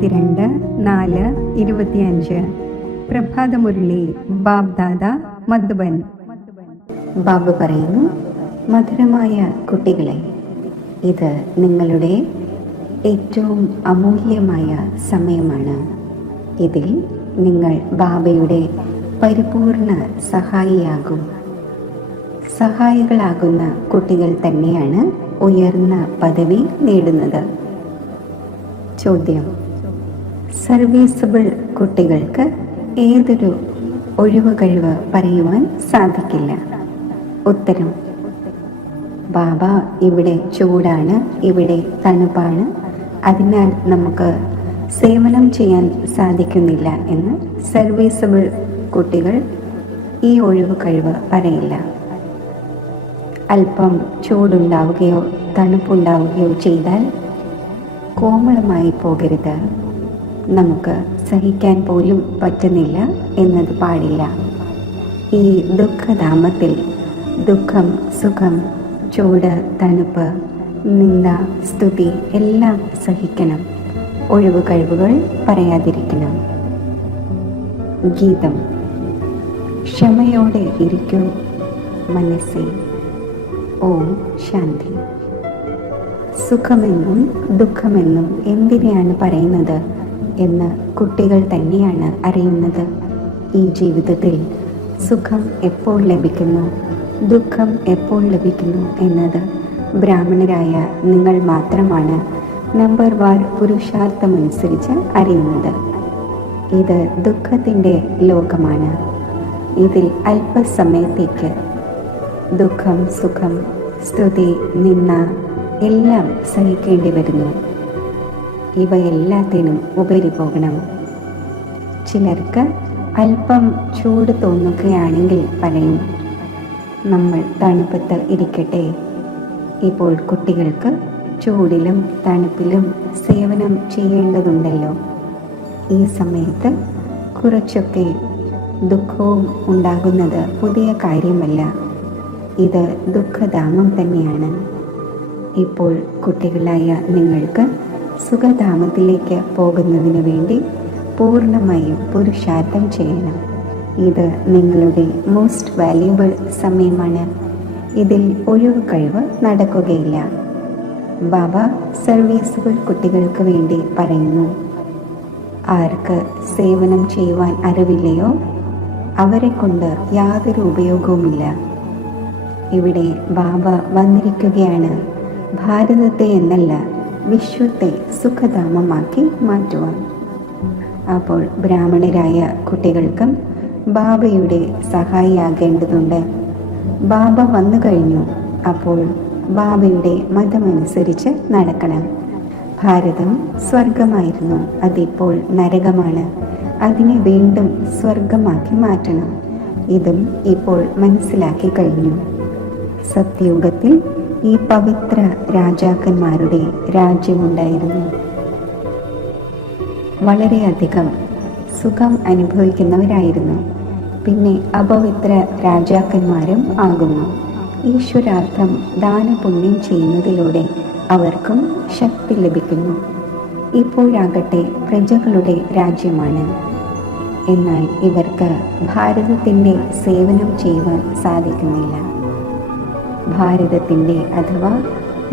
22/4/25 പ്രഭാതമുരളി ബാബ്ദാദ മധുബൻ. ബാബ പറയുന്നു, മധുരമായ കുട്ടികളെ, ഇത് നിങ്ങളുടെ ഏറ്റവും അമൂല്യമായ സമയമാണ്. ഇതിൽ നിങ്ങൾ ബാബയുടെ പരിപൂർണ സഹായിയാകും. സഹായികളാകുന്ന കുട്ടികൾ തന്നെയാണ് ഉയർന്ന പദവി നേടുന്നത്. ചോദ്യം: സർവീസബിൾ കുട്ടികൾക്ക് ഏതൊരു ഒഴിവുകഴിവ് പറയുവാൻ സാധിക്കില്ല? ഉത്തരം: ബാബ, ഇവിടെ ചൂടാണ്, ഇവിടെ തണുപ്പാണ്, അതിനാൽ നമുക്ക് സേവനം ചെയ്യാൻ സാധിക്കുന്നില്ല എന്ന് സർവീസബിൾ കുട്ടികൾ ഈ ഒഴിവ് കഴിവ് പറയില്ല. അല്പം ചൂടുണ്ടാവുകയോ തണുപ്പുണ്ടാവുകയോ ചെയ്താൽ കോമളമായി പോകരുത്, നമുക്ക് സഹിക്കാൻ പോലും പറ്റുന്നില്ല എന്നത് പാടില്ല. ഈ ദുഃഖധാമത്തിൽ ദുഃഖം, സുഖം, ചൂട്, തണുപ്പ്, നിന്ദ, സ്തുതി എല്ലാം സഹിക്കണം. ഒഴിവ് കഴിവുകൾ പറയാതിരിക്കണം. ഗീതം. ക്ഷമയോടെ ഇരിക്കൂ മനസ്സേ. ഓം ശാന്തി. സുഖമെന്നും ദുഃഖമെന്നും എന്തിനെയാണ് പറയുന്നത് എന്ന് കുട്ടികൾ തന്നെയാണ് അറിയുന്നത്. ഈ ജീവിതത്തിൽ സുഖം എപ്പോൾ ലഭിക്കുന്നു, ദുഃഖം എപ്പോൾ ലഭിക്കുന്നു എന്നത് ബ്രാഹ്മണരായ നിങ്ങൾ മാത്രമാണ് നമ്പർ വാർ പുരുഷാർത്ഥമനുസരിച്ച് അറിയുന്നത്. ഇത് ദുഃഖത്തിൻ്റെ ലോകമാണ്. ഇതിൽ അല്പസമയത്തേക്ക് ദുഃഖം, സുഖം, സ്തുതി, നിന്ദ എല്ലാം സഹിക്കേണ്ടി വരുന്നു. ഇവയെല്ലാത്തിനും ഉപരി പോകണം. ചിലർക്ക് അല്പം ചൂട് തോന്നുകയാണെങ്കിൽ പറയും, നമ്മൾ തണുപ്പത്ത് ഇരിക്കട്ടെ. ഇപ്പോൾ കുട്ടികൾക്ക് ചൂടിലും തണുപ്പിലും സേവനം ചെയ്യേണ്ടതുണ്ടല്ലോ. ഈ സമയത്ത് കുറച്ചൊക്കെ ദുഃഖവും ഉണ്ടാകുന്നത് പുതിയ കാര്യമല്ല. ഇത് ദുഃഖധാമം തന്നെയാണ്. ഇപ്പോൾ കുട്ടികളായ നിങ്ങൾക്ക് സുഖധാമത്തിലേക്ക് പോകുന്നതിന് വേണ്ടി പൂർണ്ണമായും പുരുഷാർത്ഥം ചെയ്യണം. ഇത് നിങ്ങളുടെ മോസ്റ്റ് വാല്യുബിൾ സമയമാണ്. ഇതിൽ ഒഴിവ് കഴിവ് നടക്കുകയില്ല. ബാബ സർവീസുകൾ കുട്ടികൾക്ക് വേണ്ടി പറയുന്നു. ആർക്ക് സേവനം ചെയ്യുവാൻ അറിവില്ലയോ അവരെ കൊണ്ട് യാതൊരു ഉപയോഗവുമില്ല. ഇവിടെ ബാബ വന്നിരിക്കുകയാണ് ഭാരതത്തെ എന്നല്ല വിശ്വത്തെ സുഖധാമമാക്കി മാറ്റുവാൻ. അപ്പോൾ ബ്രാഹ്മണരായ കുട്ടികൾക്കും ബാബയുടെ സഹായിയാകേണ്ടതുണ്ട്. ബാബ വന്നു കഴിഞ്ഞു, അപ്പോൾ ബാബയുടെ മതമനുസരിച്ച് നടക്കണം. ഭാരതം സ്വർഗമായിരുന്നു, അതിപ്പോൾ നരകമാണ്. അതിനെ വീണ്ടും സ്വർഗമാക്കി മാറ്റണം. ഇതും ഇപ്പോൾ മനസ്സിലാക്കി കഴിഞ്ഞു. സത്യയുഗത്തിൽ ഈ പവിത്ര രാജാക്കന്മാരുടെ രാജ്യമുണ്ടായിരുന്നു. വളരെയധികം സുഖം അനുഭവിക്കുന്നവരായിരുന്നു. പിന്നെ അപവിത്ര രാജാക്കന്മാരും ആകുന്നു. ഈശ്വരാർത്ഥം ദാനപുണ്യം ചെയ്യുന്നതിലൂടെ അവർക്കും ശക്തി ലഭിക്കുന്നു. ഇപ്പോഴാകട്ടെ പ്രജകളുടെ രാജ്യമാണ്. എന്നാൽ ഇവർക്ക് ഭാരതത്തിൻ്റെ സേവനം ചെയ്യുവാൻ സാധിക്കുന്നില്ല. ഭാരതത്തിൻ്റെ അഥവാ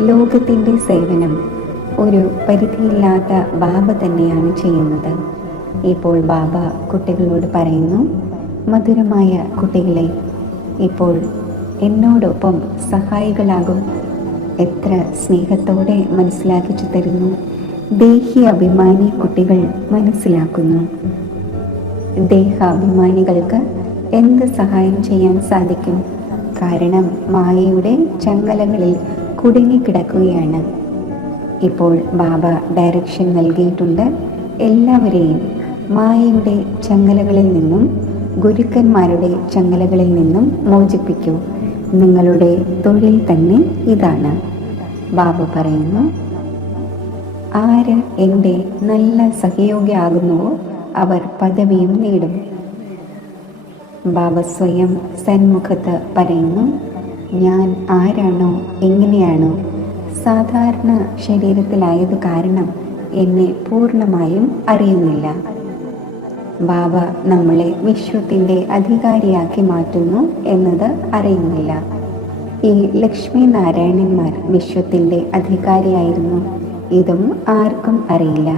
ലോകത്തിൻ്റെ സേവനം ഒരു പരിധിയില്ലാത്ത ബാബ തന്നെയാണ് ചെയ്യുന്നത്. ഇപ്പോൾ ബാബ കുട്ടികളോട് പറയുന്നു, മധുരമായ കുട്ടികളെ, ഇപ്പോൾ എന്നോടൊപ്പം സഹായികളാകും. എത്ര സ്നേഹത്തോടെ മനസ്സിലാക്കിച്ചു തരുന്നു. ദേഹി അഭിമാനി കുട്ടികൾ മനസ്സിലാക്കുന്നു. ദേഹാഭിമാനികൾക്ക് എന്ത് സഹായം ചെയ്യാൻ സാധിക്കും? കാരണം മായയുടെ ചങ്ങലകളിൽ കുടുങ്ങിക്കിടക്കുകയാണ്. ഇപ്പോൾ ബാബ ഡയറക്ഷൻ നൽകിയിട്ടുണ്ട്. എല്ലാവരെയും മായയുടെ ചങ്ങലകളിൽ നിന്നും ഗുരുക്കന്മാരുടെ ചങ്ങലകളിൽ നിന്നും മോചിപ്പിക്കൂ. നിങ്ങളുടെ തൊഴിൽ തന്നെ ഇതാണ്. ബാബ പറയുന്നു, ആര് എൻ്റെ നല്ല സഹയോഗിയാകുന്നുവോ അവർ പദവിയും നേടും. ബാബ സ്വയം സന്മുഖത്ത് പറയുന്നു, ഞാൻ ആരാണോ എങ്ങനെയാണോ സാധാരണ ശരീരത്തിലായത് കാരണം എന്നെ പൂർണ്ണമായും അറിയുന്നില്ല. ബാബ നമ്മളെ വിശ്വത്തിൻ്റെ അധികാരിയാക്കി മാറ്റുന്നു എന്നത് അറിയുന്നില്ല. ഈ ലക്ഷ്മി നാരായണന്മാർ വിശ്വത്തിൻ്റെ അധികാരിയായിരുന്നു, ഇതും ആർക്കും അറിയില്ല.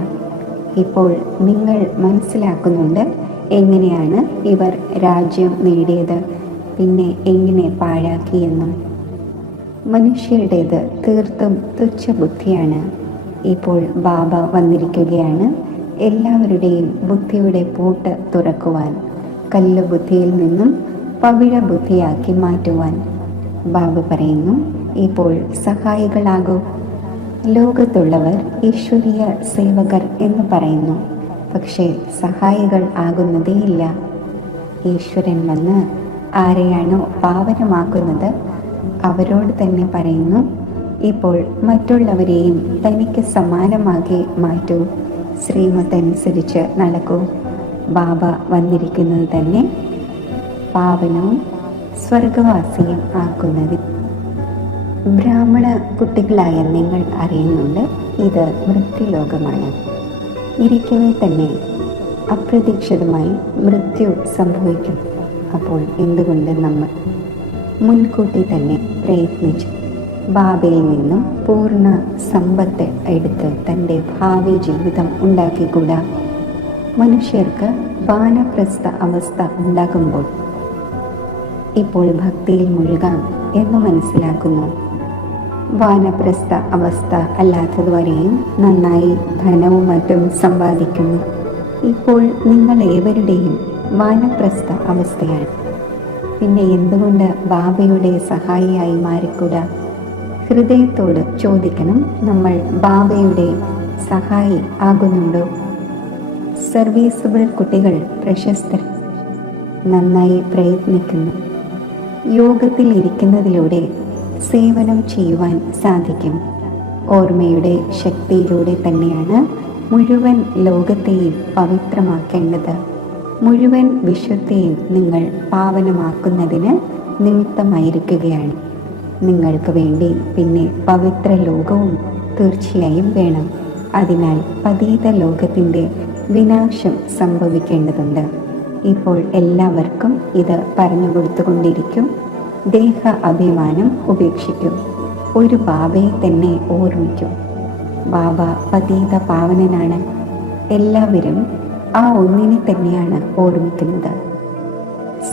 ഇപ്പോൾ നിങ്ങൾ മനസ്സിലാക്കുന്നുണ്ട് എങ്ങനെയാണ് ഇവർ രാജ്യം നേടിയത്, പിന്നെ എങ്ങനെ പാഴാക്കിയെന്നും. മനുഷ്യരുടേത് തീർത്തും തുച്ഛബുദ്ധിയാണ്. ഇപ്പോൾ ബാബ വന്നിരിക്കുകയാണ് എല്ലാവരുടെയും ബുദ്ധിയുടെ പൂട്ട് തുറക്കുവാൻ, കല്ല് ബുദ്ധിയിൽ നിന്നും പവിഴ ബുദ്ധിയാക്കി മാറ്റുവാൻ. ബാബ പറയുന്നു, ഇപ്പോൾ സഹായികളാകൂ. ലോകത്തുള്ളവർ ഈശ്വരീയ സേവകർ എന്ന് പറയുന്നു, പക്ഷേ സഹായികൾ ആകുന്നതേയില്ല. ഈശ്വരൻ വന്ന് ആരെയാണോ പാവനമാക്കുന്നത് അവരോട് തന്നെ പറയുന്നു, ഇപ്പോൾ മറ്റുള്ളവരെയും തനിക്ക് സമാനമാക്കി മാറ്റൂ, ശ്രീമതനുസരിച്ച് നടക്കൂ. ബാബ വന്നിരിക്കുന്നത് തന്നെ പാവനവും സ്വർഗവാസിയും ആക്കുന്നതിൽ. ബ്രാഹ്മണ കുട്ടികളായ നിങ്ങൾ അറിയുന്നുണ്ട്, ഇത് മൃത്യുലോകമാണ്. ഇരിക്കവേ തന്നെ അപ്രതീക്ഷിതമായി മൃത്യു സംഭവിക്കും. അപ്പോൾ എന്തുകൊണ്ട് നമ്മൾ മുൻകൂട്ടി തന്നെ പ്രയത്നിച്ചു ബാബയിൽ നിന്നും പൂർണ്ണ സമ്പത്ത് എടുത്ത് തൻ്റെ ഭാവി ജീവിതം ഉണ്ടാക്കിക്കൂടാ? മനുഷ്യർക്ക് വാനപ്രസ്ഥ അവസ്ഥ ഉണ്ടാകുമ്പോൾ ഇപ്പോൾ ഭക്തിയിൽ മുഴുകാം എന്ന് മനസ്സിലാക്കുന്നു. വാനപ്രസ്ഥ അവസ്ഥ അല്ലാത്തതുവരെയും നന്നായി ധനവും മറ്റും സമ്പാദിക്കുന്നു. ഇപ്പോൾ നിങ്ങൾ ഏവരുടെയും വാനപ്രസ്ഥ അവസ്ഥയാണ്. പിന്നെ എന്തുകൊണ്ട് ബാബയുടെ സഹായിയായി മാറിക്കൂടാ? ഹൃദയത്തോട് ചോദിക്കണം, നമ്മൾ ബാബയുടെ സഹായി ആകുന്നുണ്ടോ? സർവീസബിൾ കുട്ടികൾ പ്രശസ്തർ, നന്നായി പ്രയത്നിക്കുന്നു. യോഗത്തിൽ ഇരിക്കുന്നതിലൂടെ സേവനം ചെയ്യുവാൻ സാധിക്കും. ഓർമ്മയുടെ ശക്തിയിലൂടെ തന്നെയാണ് മുഴുവൻ ലോകത്തെയും പവിത്രമാക്കേണ്ടത്. മുഴുവൻ വിശ്വത്തെയും നിങ്ങൾ പാവനമാക്കുന്നതിന് നിമിത്തമായിരിക്കുകയാണ്. നിങ്ങൾക്ക് വേണ്ടി പിന്നെ പവിത്ര ലോകവും തീർച്ചയായും വേണം. അതിനാൽ പതീത ലോകത്തിൻ്റെ വിനാശം സംഭവിക്കേണ്ടതുണ്ട്. ഇപ്പോൾ എല്ലാവർക്കും ഇത് പറഞ്ഞു കൊടുത്തുകൊണ്ടിരിക്കും. ദേഹ അഭിമാനം ഉപേക്ഷിക്കും. ഒരു ബാബയെ തന്നെ ഓർമ്മിക്കും. ബാബ പതീത പാവനനാണ്. എല്ലാവരും ആ ഒന്നിനെ തന്നെയാണ് ഓർമ്മിക്കുന്നത്.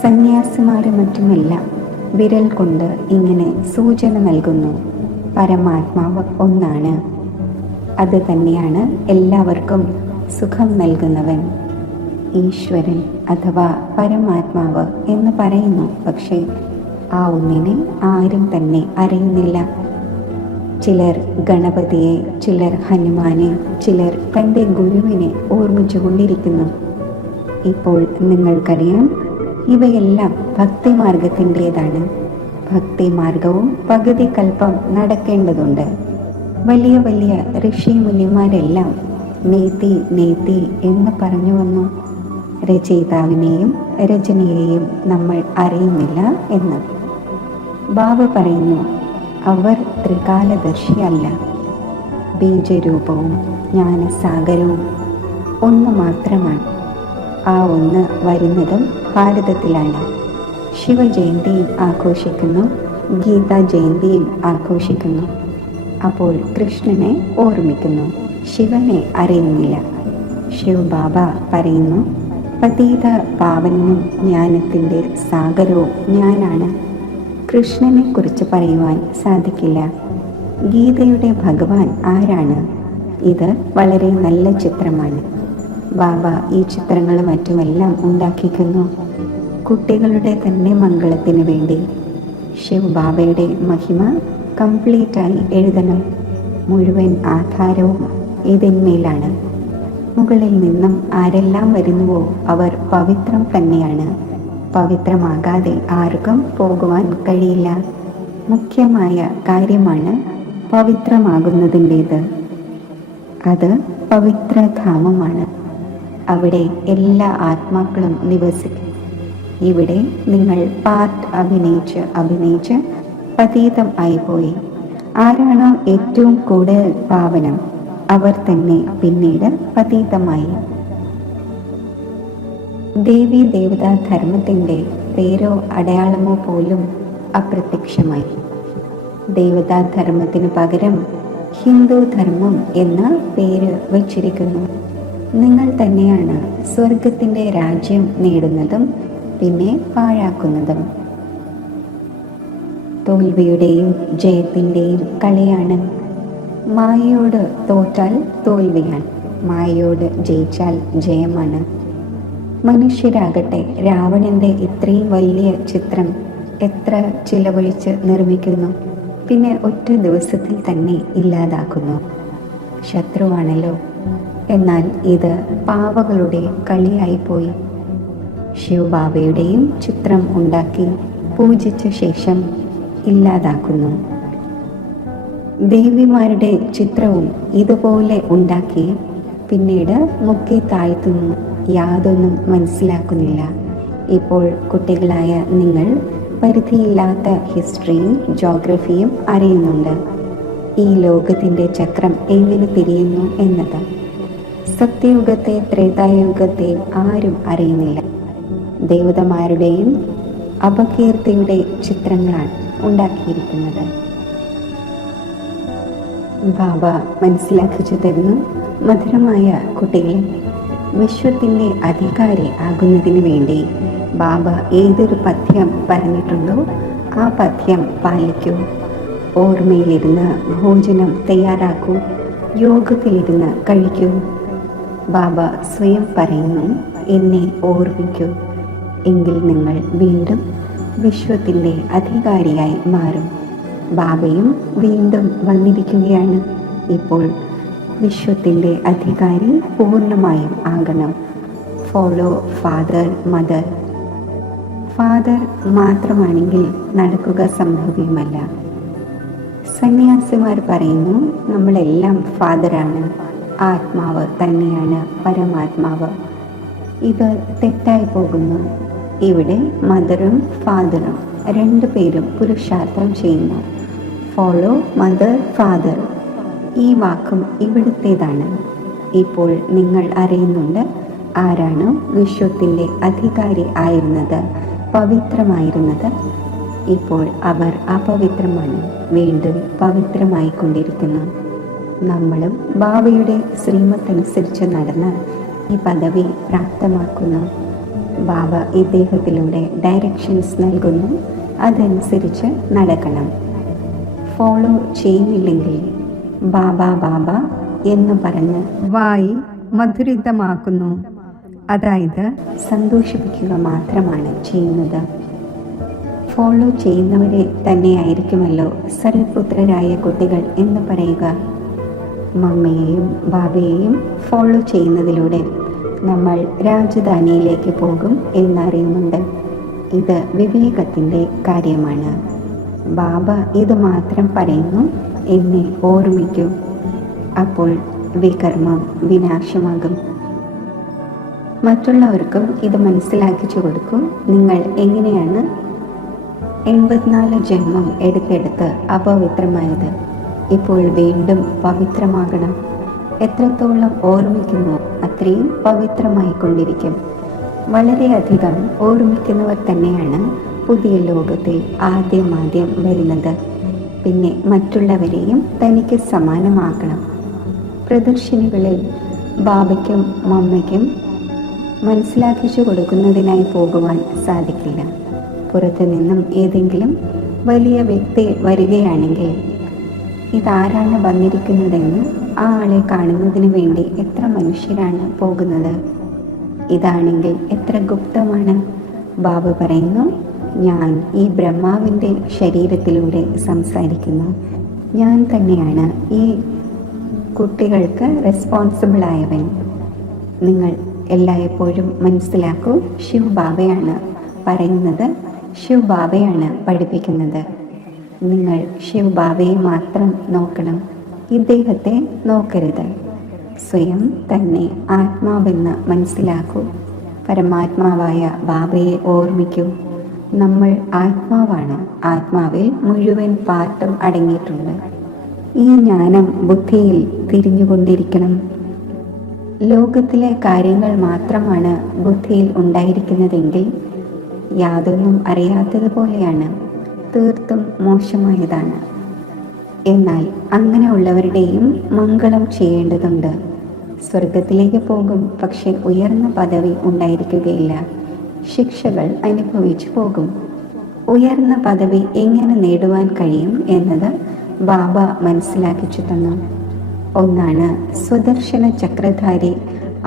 സന്യാസിമാരും മറ്റുമെല്ലാം വിരൽ കൊണ്ട് ഇങ്ങനെ സൂചന നൽകുന്നു, പരമാത്മാവ് ഒന്നാണ്. അത് തന്നെയാണ് എല്ലാവർക്കും സുഖം നൽകുന്നവൻ, ഈശ്വരൻ അഥവാ പരമാത്മാവ് എന്ന് പറയുന്നു. പക്ഷേ ആ ഒന്നിനെ ആരും തന്നെ അറിയുന്നില്ല. ചിലർ ഗണപതിയെ, ചിലർ ഹനുമാനെ, ചിലർ തൻ്റെ ഗുരുവിനെ ഓർമ്മിച്ചു കൊണ്ടിരിക്കുന്നു. ഇപ്പോൾ നിങ്ങൾക്കറിയാം, ഇവയെല്ലാം ഭക്തിമാർഗത്തിൻ്റെതാണ്. ഭക്തിമാർഗവും പകുതി കൽപ്പം നടക്കേണ്ടതുണ്ട്. വലിയ വലിയ ഋഷിമുനിമാരെല്ലാം നേതി നേതി എന്ന് പറഞ്ഞു വന്നു. രചയിതാവിനെയും രചനയെയും നമ്മൾ അറിയുന്നില്ല എന്ന്. ബാബ പറയുന്നു, അവർ ത്രികാലദർശിയല്ല. ബീജരൂപവും ജ്ഞാനസാഗരവും ഒന്ന് മാത്രമാണ്. ആ ഒന്ന് വരുന്നതും ഭാരതത്തിലാണ്. ശിവജയന്തിയും ആഘോഷിക്കുന്നു, ഗീതാ ജയന്തിയും ആഘോഷിക്കുന്നു. അപ്പോൾ കൃഷ്ണനെ ഓർമ്മിക്കുന്നു, ശിവനെ അറിയുന്നില്ല. ശിവബാബ പറയുന്നു, പതീത പാവനും ജ്ഞാനത്തിൻ്റെ സാഗരവും ഞാനാണ്. കൃഷ്ണനെ കുറിച്ച് പറയുവാൻ സാധിക്കില്ല. ഗീതയുടെ ഭഗവാൻ ആരാണ്? ഇത് വളരെ നല്ല ചിത്രമാണ്. ബാബ ഈ ചിത്രങ്ങളും മറ്റുമെല്ലാം ഉണ്ടാക്കിക്കുന്നു, കുട്ടികളുടെ തന്നെ മംഗളത്തിന് വേണ്ടി. ശിവബാബയുടെ മഹിമ കംപ്ലീറ്റായി എഴുതണം. മുഴുവൻ ആധാരവും ഇതിന്മേലാണ്. മുകളിൽ നിന്നും ആരെല്ലാം വരുന്നുവോ അവർ പവിത്രം തന്നെയാണ്. പവിത്രമാകാതെ ആർക്കും പോകുവാൻ കഴിയില്ല. മുഖ്യമായ കാര്യമാണ് പവിത്രമാകുന്നതിൻ്റേത്. അത് പവിത്രധാമമാണ്. അവിടെ എല്ലാ ആത്മാക്കളും നിവസിക്കും. ഇവിടെ നിങ്ങൾ പാർട്ട് അഭിനയിച്ച് പതീതം ആയിപ്പോയി. ആരാണോ ഏറ്റവും കൂടുതൽ പാവനം അവർ തന്നെ പിന്നീട് പതീതമായി. ദേവീ ദേവതാ ധർമ്മത്തിൻ്റെ പേരോ അടയാളമോ പോലും അപ്രത്യക്ഷമായി. ദേവതാധർമ്മത്തിനു പകരം ഹിന്ദു ധർമ്മം എന്ന പേര് വച്ചിരിക്കുന്നു. നിങ്ങൾ തന്നെയാണ് സ്വർഗത്തിൻ്റെ രാജ്യം നേടുന്നതും പിന്നെ പാഴാക്കുന്നതും. തോൽവിയുടെയും ജയത്തിൻ്റെയും കളിയാണ്. മായയോട് തോറ്റാൽ തോൽവിയാണ്, മായയോട് ജയിച്ചാൽ ജയമാണ്. മനുഷ്യരാകട്ടെ രാവണൻ്റെ ഇത്രയും വലിയ ചിത്രം എത്ര ചിലവഴിച്ച് നിർമ്മിക്കുന്നു, പിന്നെ ഒറ്റ ദിവസത്തിൽ തന്നെ ഇല്ലാതാക്കുന്നു. ശത്രുവാണല്ലോ. എന്നാൽ ഇത് പാവകളുടെ കളിയായിപ്പോയി. ശിവബാബയുടെയും ചിത്രം ഉണ്ടാക്കി പൂജിച്ച ശേഷം ഇല്ലാതാക്കുന്നു. ദേവിമാരുടെ ചിത്രവും ഇതുപോലെ ഉണ്ടാക്കി പിന്നീട് മുക്കി താഴ്ത്തുന്നു. യാതൊന്നും മനസ്സിലാക്കുന്നില്ല. ഇപ്പോൾ കുട്ടികളായ നിങ്ങൾ പരിധിയില്ലാത്ത ഹിസ്റ്ററിയും ജോഗ്രഫിയും അറിയുന്നുണ്ട്. ഈ ലോകത്തിൻ്റെ ചക്രം എങ്ങനെ തിരിയുന്നു എന്നത്. സത്യയുഗത്തെ ത്രേതായുഗത്തെ ആരും അറിയുന്നില്ല. ദേവതമാരുടെയും അപകീർത്തിയുടെ ചിത്രങ്ങളാണ് ഉണ്ടാക്കിയിരിക്കുന്നത്. ബാബ മനസ്സിലാക്കിച്ചു തരുന്നു, മധുരമായ കുട്ടികളെ, വിശ്വത്തിൻ്റെ അധികാരി ആകുന്നതിന് വേണ്ടി ബാബ ഏതൊരു പഥ്യം പറഞ്ഞിട്ടുണ്ടോ ആ പഥ്യം പാലിക്കൂ. ഓർമ്മയിലിരുന്ന് ഭോജനം തയ്യാറാക്കൂ, യോഗത്തിലിരുന്ന് കഴിക്കൂ. ബാബ സ്വയം പറയുന്നു, എന്നെ ഓർമ്മിക്കൂ, എങ്കിൽ നിങ്ങൾ വീണ്ടും വിശ്വത്തിൻ്റെ അധികാരിയായി മാറും. ബാബയും വീണ്ടും വന്നിരിക്കുകയാണ്. ഇപ്പോൾ വിശ്വത്തിൻ്റെ അധികാരി പൂർണ്ണമായും ആകണം. Follow father mother. ഫാദർ മാത്രമാണെങ്കിൽ നടക്കുക സംഭവ്യമല്ല. സന്യാസിമാർ പറയുന്നു, നമ്മളെല്ലാം ഫാദറാണ്, ആത്മാവ് തന്നെയാണ് പരമാത്മാവ്. ഇത് തെറ്റായി പോകുന്നു. ഇവിടെ മദറും ഫാദറും രണ്ടുപേരും പുരുഷാർത്ഥം ചെയ്യുന്നു. ഫോളോ മദർ ഫാദർ, ഈ വാക്കും ഇവിടുത്തേതാണ്. ഇപ്പോൾ നിങ്ങൾ അറിയുന്നുണ്ട് ആരാണ് വിശ്വത്തിൻ്റെ അധികാരി ആയിരുന്നത്, പവിത്രമായിരുന്നത്. ഇപ്പോൾ അവർ അപവിത്രമാണ്, വീണ്ടും പവിത്രമായിക്കൊണ്ടിരിക്കുന്നു. നമ്മളും ബാബയുടെ ശ്രീമത്തനുസരിച്ച് നടന്ന് ഈ പദവി പ്രാപ്തമാക്കുന്നു. ബാബ ഇദ്ദേഹത്തിലൂടെ ഡയറക്ഷൻസ് നൽകുന്നു, അതനുസരിച്ച് നടക്കണം. ഫോളോ ചെയ്യുന്നില്ലെങ്കിൽ ബാബ ബാബ എന്ന് പറഞ്ഞ് വായി മധുരിതമാക്കുന്നു, അതായത് സന്തോഷിപ്പിക്കുക മാത്രമാണ് ചെയ്യുന്നത്. ഫോളോ ചെയ്യുന്നവരെ തന്നെയായിരിക്കുമല്ലോ സൽപുത്രരായ കുട്ടികൾ എന്ന് പറയുക. മമ്മയെയും ബാബയെയും ഫോളോ ചെയ്യുന്നതിലൂടെ നമ്മൾ രാജധാനിയിലേക്ക് പോകും എന്നറിയുന്നുണ്ട്. ഇത് വിവേകത്തിൻ്റെ കാര്യമാണ്. ബാബ ഇത് മാത്രം പറയുന്നു, എന്നെ ഓർമ്മിക്കൂ, അപ്പോൾ വികർമ്മം വിനാശമാകും. മറ്റുള്ളവർക്കും ഇത് മനസ്സിലാക്കിച്ചു കൊടുക്കും. നിങ്ങൾ എങ്ങനെയാണ് 84 ജന്മം എടുത്തെടുത്ത് അപവിത്രമായത്, ഇപ്പോൾ വീണ്ടും പവിത്രമാകണം. എത്രത്തോളം ഓർമ്മിക്കുന്നു അത്രയും പവിത്രമായിക്കൊണ്ടിരിക്കും. വളരെയധികം ഓർമ്മിക്കുന്നവർ തന്നെയാണ് പുതിയ ലോകത്തിൽ ആദ്യം വരുന്നത്. പിന്നെ മറ്റുള്ളവരെയും തനിക്ക് സമാനമാക്കണം. പ്രദർശനികളിൽ ബാബയ്ക്കും മമ്മയ്ക്കും മനസ്സിലാക്കിച്ചു കൊടുക്കുന്നതിനായി പോകുവാൻ സാധിക്കില്ല. പുറത്തു നിന്നും ഏതെങ്കിലും വലിയ വ്യക്തി വരികയാണെങ്കിൽ ഇതാരാണ് വന്നിരിക്കുന്നതെന്ന് ആ ആളെ കാണുന്നതിന് വേണ്ടി എത്ര മനുഷ്യരാണ് പോകുന്നത്. ഇതാണെങ്കിൽ എത്ര ഗുപ്തമാണ്. ബാബ പറയുന്നു, ഞാൻ ഈ ബ്രഹ്മാവിൻ്റെ ശരീരത്തിലൂടെ സംസാരിക്കുന്നു. ഞാൻ തന്നെയാണ് ഈ കുട്ടികൾക്ക് റെസ്പോൺസിബിളായവൻ. നിങ്ങൾ എല്ലായ്പ്പോഴും മനസ്സിലാക്കൂ, ശിവ് ബാബയാണ് പറയുന്നത്, ശിവ് ബാബയാണ് പഠിപ്പിക്കുന്നത്. നിങ്ങൾ ശിവ് ബാബയെ മാത്രം നോക്കണം, ഇദ്ദേഹത്തെ നോക്കരുത്. സ്വയം തന്നെ ആത്മാവെന്ന് മനസ്സിലാക്കൂ. പരമാത്മാവായ ബാബയെ ഓർമ്മിക്കൂ. നമ്മൾ ആത്മാവാണ്. ആത്മാവിൽ മുഴുവൻ പാർട്ടും അടങ്ങിയിട്ടുണ്ട്. ഈ ജ്ഞാനം ബുദ്ധിയിൽ തിരിഞ്ഞുകൊണ്ടിരിക്കണം. ലോകത്തിലെ കാര്യങ്ങൾ മാത്രമാണ് ബുദ്ധിയിൽ ഉണ്ടായിരിക്കുന്നതെങ്കിൽ യാതൊന്നും അറിയാത്തതുപോലെയാണ്, തീർത്തും മോശമായതാണ്. എന്നാൽ അങ്ങനെയുള്ളവരുടെയും മംഗളം ചെയ്യേണ്ടതുണ്ട്. സ്വർഗത്തിലേക്ക് പോകും, പക്ഷെ ഉയർന്ന പദവി ഉണ്ടായിരിക്കുകയില്ല. ശിക്ഷകൾ അനുഭവിച്ചു പോകും. ഉയർന്ന പദവി എങ്ങനെ നേടുവാൻ കഴിയും എന്നത് ബാബ മനസ്സിലാക്കിച്ചു തന്നു. ഒന്നാണ് സ്വദർശന ചക്രധാരി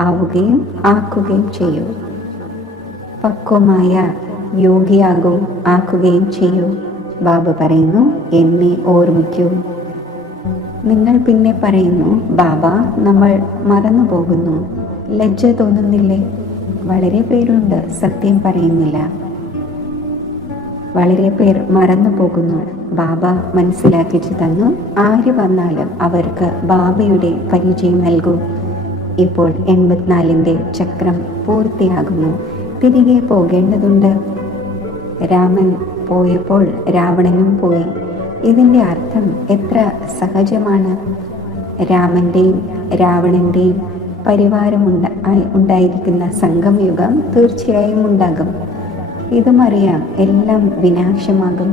ആവുകയും ആക്കുകയും ചെയ്യൂ. പക്വമായ ആക്കുകയും ചെയ്യൂ. ബാബ പറയുന്നു, എന്നെ ഓർമ്മിക്കൂ. നിങ്ങൾ പിന്നെ പറയുന്നു, ബാബ നമ്മൾ മറന്നു പോകുന്നു, ലജ്ജ തോന്നുന്നില്ലേ? വളരെ പേരുണ്ട് സത്യം പറയുന്നില്ല, വളരെ പേർ മറന്നു പോകുന്നു. ബാബ മനസ്സിലാക്കിച്ചു തന്നു, ആര് വന്നാലും അവർക്ക് ബാബയുടെ പരിചയം നൽകൂ. ഇപ്പോൾ 84ന്റെ ചക്രം പൂർത്തിയാകുന്നു. തിരികെ പോകേണ്ടതുണ്ട്. രാമൻ പോയപ്പോൾ രാവണനും പോയി. ഇതിൻ്റെ അർത്ഥം എത്ര സഹജമാണ്. രാമൻ്റെയും രാവണൻ്റെയും ഉണ്ടായിരിക്കുന്ന സംഗമയുഗം തീർച്ചയായും ഉണ്ടാകും. ഇതും അറിയാം, എല്ലാം വിനാശമാകും.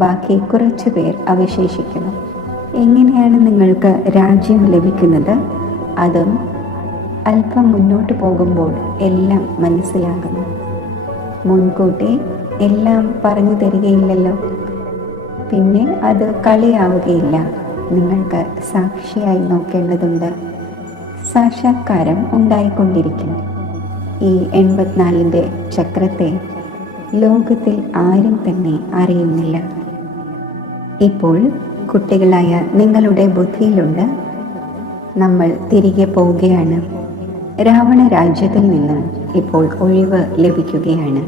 ബാക്കി കുറച്ചു പേർ അവശേഷിക്കും. എങ്ങനെയാണ് നിങ്ങൾക്ക് രാജ്യം ലഭിക്കുന്നത്? അതും അല്പം മുന്നോട്ട് പോകുമ്പോൾ എല്ലാം മനസ്സിലാകുന്നു. മുൻകൂട്ടി എല്ലാം പറഞ്ഞു തരികയില്ലല്ലോ, പിന്നെ അത് കളിയാവുകയില്ല. നിങ്ങൾക്ക് സാക്ഷിയായി നോക്കേണ്ടതുണ്ട്. സാക്ഷാത്കാരം ഉണ്ടായിക്കൊണ്ടിരിക്കും. ഈ 84ന്റെ ചക്രത്തെ ലോകത്തിൽ ആരും തന്നെ അറിയുന്നില്ല. ഇപ്പോൾ കുട്ടികളായ നിങ്ങളുടെ ബുദ്ധിയിലുണ്ട്, നമ്മൾ തിരികെ പോവുകയാണ്. രാവണ രാജ്യത്തിൽ നിന്നും ഇപ്പോൾ ഒഴിവ് ലഭിക്കുകയാണ്.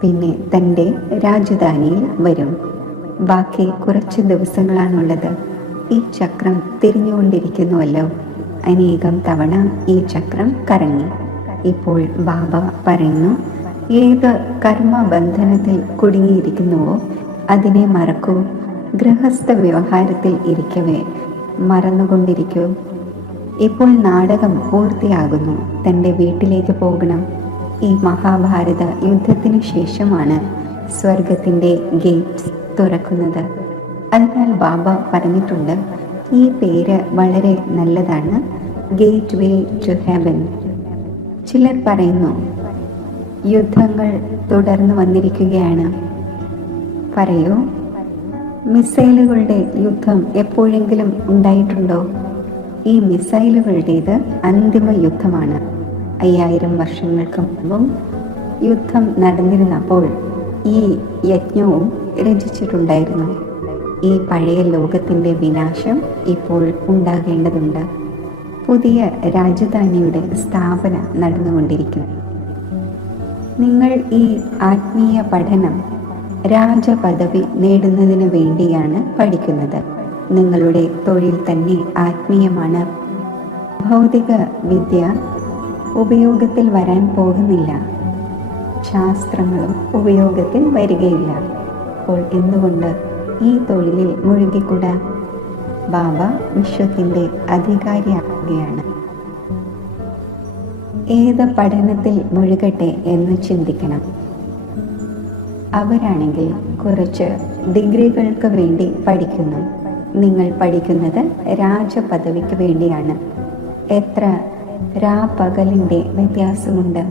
പിന്നെ തൻ്റെ രാജധാനിയിൽ വരും. ബാക്കി കുറച്ച് ദിവസങ്ങളാണുള്ളത്. ഈ ചക്രം തിരിഞ്ഞുകൊണ്ടിരിക്കുന്നുവല്ലോ. അനേകം തവണ ഈ ചക്രം കറങ്ങി. ഇപ്പോൾ ബാബ പറയുന്നു, ഏത് കർമ്മബന്ധനത്തിൽ കുടുങ്ങിയിരിക്കുന്നുവോ അതിനെ മറക്കൂ. ഗൃഹസ്ഥ വ്യവഹാരത്തിൽ ഇരിക്കവേ മറന്നുകൊണ്ടിരിക്കൂ. ഇപ്പോൾ നാടകം പൂർത്തിയാകുന്നു. തൻ്റെ വീട്ടിലേക്ക് പോകണം. ഈ മഹാഭാരത യുദ്ധത്തിന് ശേഷമാണ് സ്വർഗത്തിൻ്റെ ഗേറ്റ്സ് തുറക്കുന്നത്. അതിനാൽ ബാബ പറഞ്ഞിട്ടുണ്ട്, ഈ പേര് വളരെ നല്ലതാണ്, ഗേറ്റ് വേ ടു ഹെവൻ. ചിലർ പറയുന്നു, യുദ്ധങ്ങൾ തുടർന്ന് വന്നിരിക്കുകയാണ്. പറയൂ, മിസൈലുകളുടെ യുദ്ധം എപ്പോഴെങ്കിലും ഉണ്ടായിട്ടുണ്ടോ? ഈ മിസൈലുകളുടേത് അന്തിമ യുദ്ധമാണ്. 5000 വർഷങ്ങൾക്ക് മുമ്പും യുദ്ധം നടന്നിരുന്നപ്പോൾ ഈ യജ്ഞവും രചിച്ചിട്ടുണ്ടായിരുന്നു. ഈ പഴയ ലോകത്തിൻ്റെ വിനാശം ഇപ്പോൾ ഉണ്ടാകേണ്ടതുണ്ട്. പുതിയ രാജധാനിയുടെ സ്ഥാപന നടന്നുകൊണ്ടിരിക്കുന്നു. നിങ്ങൾ ഈ ആത്മീയ പഠനം രാജപദവി നേടുന്നതിന് വേണ്ടിയാണ് പഠിക്കുന്നത്. നിങ്ങളുടെ തൊഴിൽ തന്നെ ആത്മീയമാണ്. ഭൗതിക വിദ്യ ഉപയോഗത്തിൽ വരാൻ പോകുന്നില്ല. ശാസ്ത്രങ്ങളും ഉപയോഗത്തിൽ വരികയില്ല. അപ്പോൾ എന്തുകൊണ്ട് ഈ തൊഴിലിൽ മുഴുകിക്കൂടാ? ബാബ വിശ്വത്തിൻ്റെ അധികാരിയാകുകയാണ്. ഏത് പഠനത്തിൽ മുഴുകട്ടെ എന്ന് ചിന്തിക്കണം. അവരാണെങ്കിൽ കുറച്ച് ഡിഗ്രികൾക്ക് വേണ്ടി പഠിക്കുന്നു. നിങ്ങൾ പഠിക്കുന്നത് രാജപദവിക്ക് വേണ്ടിയാണ്. എത്ര രാപകലിൻ്റെ വ്യത്യാസമുണ്ട്.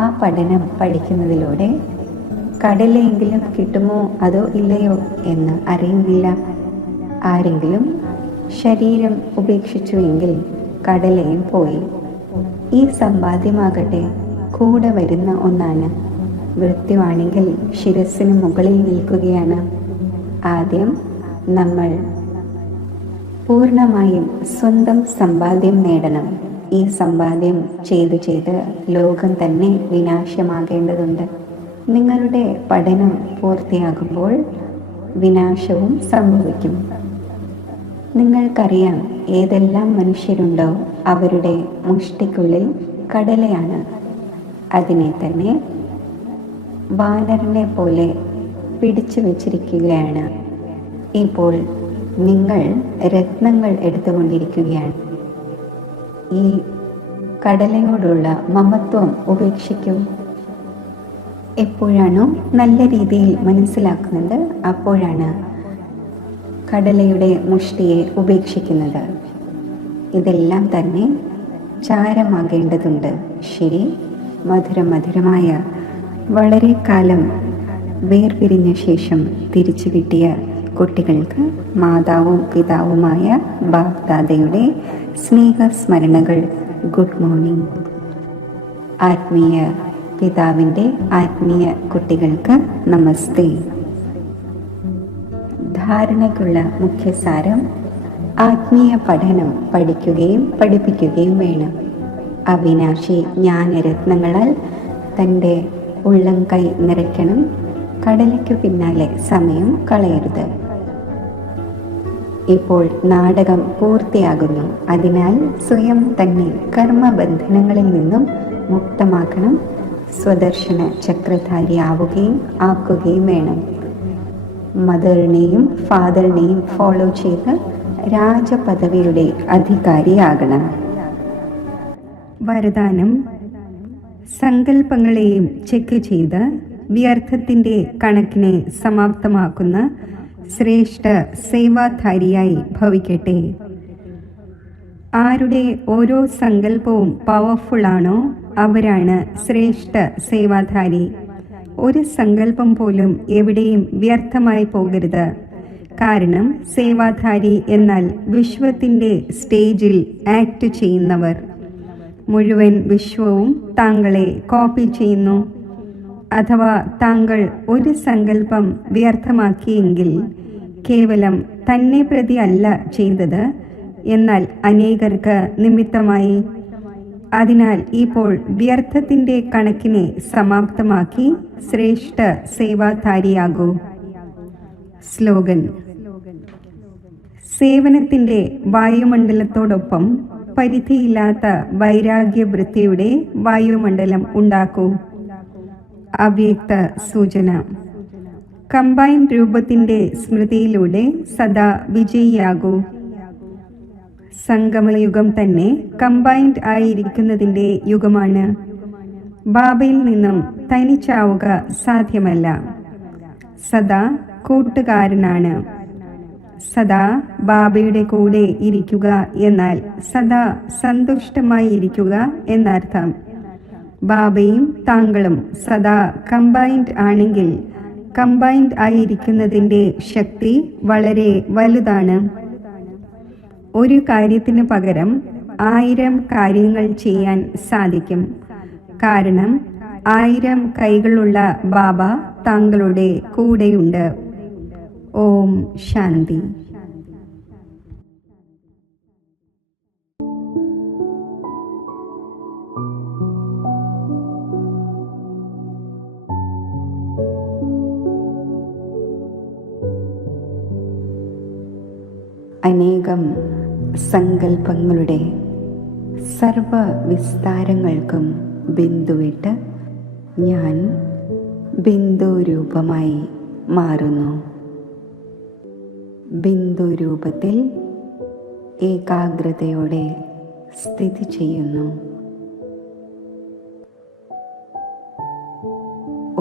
ആ പഠനം പഠിക്കുന്നതിലൂടെ കടലെങ്കിലും കിട്ടുമോ അതോ ഇല്ലയോ എന്ന് അറിയുന്നില്ല. ആരെങ്കിലും ശരീരം ഉപേക്ഷിച്ചുവെങ്കിൽ കടലയും പോയി. ഈ സമ്പാദ്യമാകട്ടെ കൂടെ വരുന്ന ഒന്നാണ്. മൃത്യുവാണെങ്കിൽ ശിരസിന് മുകളിൽ നിൽക്കുകയാണ്. ആദ്യം നമ്മൾ പൂർണ്ണമായും സ്വന്തം സമ്പാദ്യം നേടണം. ഈ സമ്പാദ്യം ചെയ്ത് ലോകം തന്നെ വിനാശമാകേണ്ടതുണ്ട്. നിങ്ങളുടെ പഠനം പൂർത്തിയാകുമ്പോൾ വിനാശവും സംഭവിക്കും. നിങ്ങൾക്കറിയാം, ഏതെല്ലാം മനുഷ്യരുണ്ടോ അവരുടെ മുഷ്ടിക്കുള്ളിൽ കടലയാണ്. അതിനെ തന്നെ വാനരനെ പോലെ പിടിച്ചു വച്ചിരിക്കുകയാണ്. ഇപ്പോൾ നിങ്ങൾ രത്നങ്ങൾ എടുത്തുകൊണ്ടിരിക്കുകയാണ്. ഈ കടലയോടുള്ള മമത്വം ഉപേക്ഷിക്കൂ. എപ്പോഴാണോ നല്ല രീതിയിൽ മനസ്സിലാക്കുന്നത് അപ്പോഴാണ് കടലയുടെ മുഷ്ടിയെ ഉപേക്ഷിക്കുന്നത്. ഇതെല്ലാം തന്നെ ചാരമാകേണ്ടതുണ്ട്. ശരി, മധുരമായ വളരെ കാലം വേർപിരിഞ്ഞ ശേഷം തിരിച്ചു കിട്ടിയ കുട്ടികൾക്ക് മാതാവും പിതാവുമായ ബാപ്ദാദയുടെ സ്നേഹസ്മരണകൾ. Good morning. ആത്മീയ പിതാവിൻ്റെ ആത്മീയ കുട്ടികൾക്ക് നമസ്തേ. ധാരണയ്ക്കുള്ള മുഖ്യസാരം: ആത്മീയ പഠനം പഠിക്കുകയും പഠിപ്പിക്കുകയും വേണം. അവിനാശി ജ്ഞാനരത്നങ്ങളാൽ തൻ്റെ ഉള്ളം കൈ നിറയ്ക്കണം. കടലയ്ക്കു പിന്നാലെ സമയം കളയരുത്. ഇപ്പോൾ നാടകം പൂർത്തിയാകുന്നു. അതിനാൽ സ്വയം തന്നെ കർമ്മബന്ധനങ്ങളിൽ നിന്നും മുക്തമാക്കണം. സ്വദർശന ചക്രധാരി ആക്കുകയും വേണം. മദറിനെയും ഫാദറിനെയും ഫോളോ ചെയ്ത് രാജപദവിയുടെ അധികാരിയാകണം. വരദാനം: സങ്കല്പങ്ങളെയും ചെക്ക് ചെയ്ത് വ്യർത്ഥത്തിൻ്റെ കണക്കിനെ സമാപ്തമാക്കുന്ന ശ്രേഷ്ഠ സേവാധാരിയായി ഭവിക്കട്ടെ. ആരുടെ ഓരോ സങ്കല്പവും പവർഫുള്ളാണോ അവരാണ് ശ്രേഷ്ഠ സേവാധാരി. ഒരു സങ്കല്പം പോലും എവിടെയും വ്യർത്ഥമായി പോകരുത്. കാരണം സേവാധാരി എന്നാൽ വിശ്വത്തിൻ്റെ സ്റ്റേജിൽ ആക്ട് ചെയ്യുന്നവർ. മുഴുവൻ വിശ്വവും താങ്കളെ കോപ്പി ചെയ്യുന്നു. അഥവാ താങ്കൾ ഒരു സങ്കല്പം വ്യർത്ഥമാക്കിയെങ്കിൽ കേവലം തന്നെ പ്രതി അല്ല ചെയ്തത്, എന്നാൽ അനേകർക്ക് നിമിത്തമായി. അതിനാൽ ഇപ്പോൾ വ്യർത്ഥത്തിൻ്റെ കണക്കിനെ സമാപ്തമാക്കി ശ്രേഷ്ഠ സേവാധാരിയാകൂ. സ്ലോഗൻ: സേവനത്തിൻ്റെ വായുമണ്ഡലത്തോടൊപ്പം പരിധിയില്ലാത്ത വൈരാഗ്യവൃത്തിയുടെ വായുമണ്ഡലം ഉണ്ടാക്കൂ. അവ്യക്ത സൂചന: കമ്പൈൻ രൂപത്തിൻ്റെ സ്മൃതിയിലൂടെ സദാ വിജയിയാകൂ. സംഗമയുഗം തന്നെ കമ്പൈൻഡ് ആയിരിക്കുന്നതിൻ്റെ യുഗമാണ്. ബാബയിൽ നിന്നും തനിച്ചാവുക സാധ്യമല്ല. സദാ കൂട്ടുകാരനാണ്. സദാ ബാബയുടെ കൂടെ ഇരിക്കുക എന്നാൽ സദാ സന്തുഷ്ടമായി ഇരിക്കുക എന്നർത്ഥം. ബാബയും താങ്കളും സദാ കമ്പൈൻഡ് ആണെങ്കിൽ കമ്പൈൻഡ് ആയിരിക്കുന്നതിൻ്റെ ശക്തി വളരെ വലുതാണ്. ഒരു കാര്യത്തിന് പകരം 1000 കാര്യങ്ങൾ ചെയ്യാൻ സാധിക്കും. കാരണം 1000 കൈകളുള്ള ബാബ താങ്കളുടെ കൂടെയുണ്ട്. ഓം ശാന്തി. അനേകം സങ്കല്പങ്ങളുടെ സർവവിസ്താരങ്ങൾക്കും ബിന്ദുവിട്ട് ഞാൻ ബിന്ദുരൂപമായി മാറുന്നു. ബിന്ദുരൂപത്തിൽ ഏകാഗ്രതയോടെ സ്ഥിതി ചെയ്യുന്നു.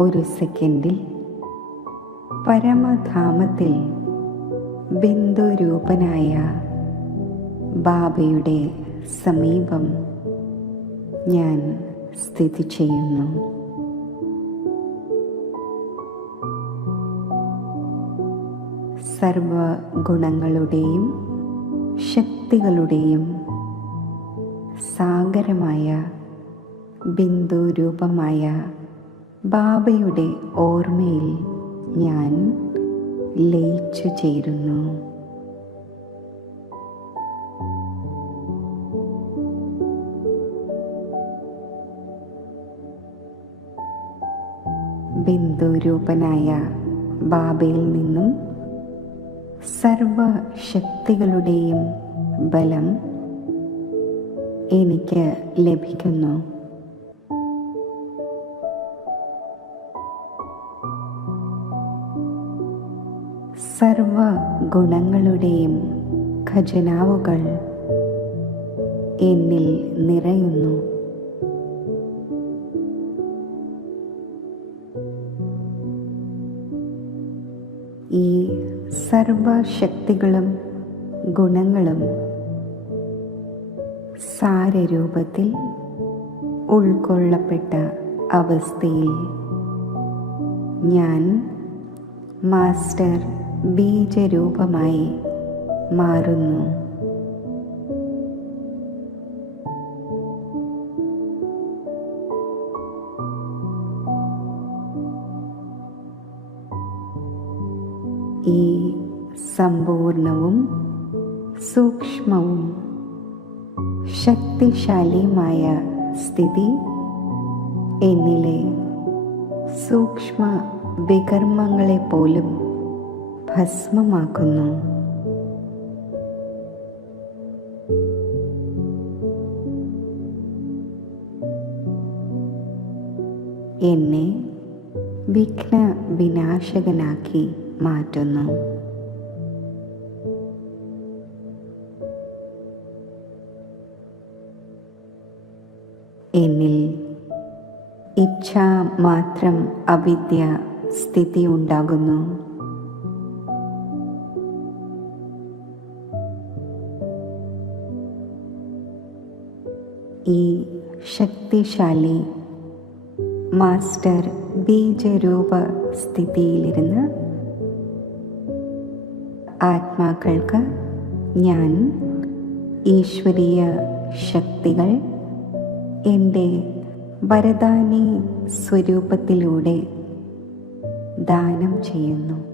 ഒരു സെക്കൻഡിൽ പരമധാമത്തിൽ ബിന്ദുരൂപനായ ബാബയുടെ സമീപം ഞാൻ സ്ഥിതി ചെയ്യുന്നു. സർവഗുണങ്ങളുടെയും ശക്തികളുടെയും സാഗരമായ ബിന്ദുരൂപമായ ബാബയുടെ ഓർമ്മയിൽ ഞാൻ ലയിച്ചു ചേരുന്നു. ബിന്ദുരൂപനായ ബാബയിൽ നിന്നും സർവശക്തികളുടെയും ബലം എനിക്ക് ലഭിക്കുന്നു. സർവ ഗുണങ്ങളുടെയും ഖജനാവുകൾ എന്നിൽ നിറയുന്നു. ഈ സർവശക്തികളും ഗുണങ്ങളും സാരരൂപത്തിൽ ഉൾക്കൊള്ളപ്പെട്ട അവസ്ഥയിൽ ഞാൻ മാസ്റ്റർ ബീജരൂപമായി മാറുന്നു. ഈ സമ്പൂർണവും സൂക്ഷ്മവും ശക്തിശാലിയുമായ സ്ഥിതി എന്നിലെ സൂക്ഷ്മ വികർമ്മങ്ങളെപ്പോലും ഭസ്മമാക്കുന്നു. എന്നെ വിഘ്ന വിനാശകനാക്കി മാറ്റുന്നു. എന്നിൽ ഇച്ഛാ മാത്രം അവിദ്യ സ്ഥിതി ഉണ്ടാകുന്നു. ഈ ശക്തിശാലി മാസ്റ്റർ ബീജരൂപ സ്ഥിതിയിലിരുന്ന് ആത്മാക്കൾക്ക് ഞാൻ ഈശ്വരീയ ശക്തികൾ എൻ്റെ വരദാനി സ്വരൂപത്തിലൂടെ ദാനം ചെയ്യുന്നു.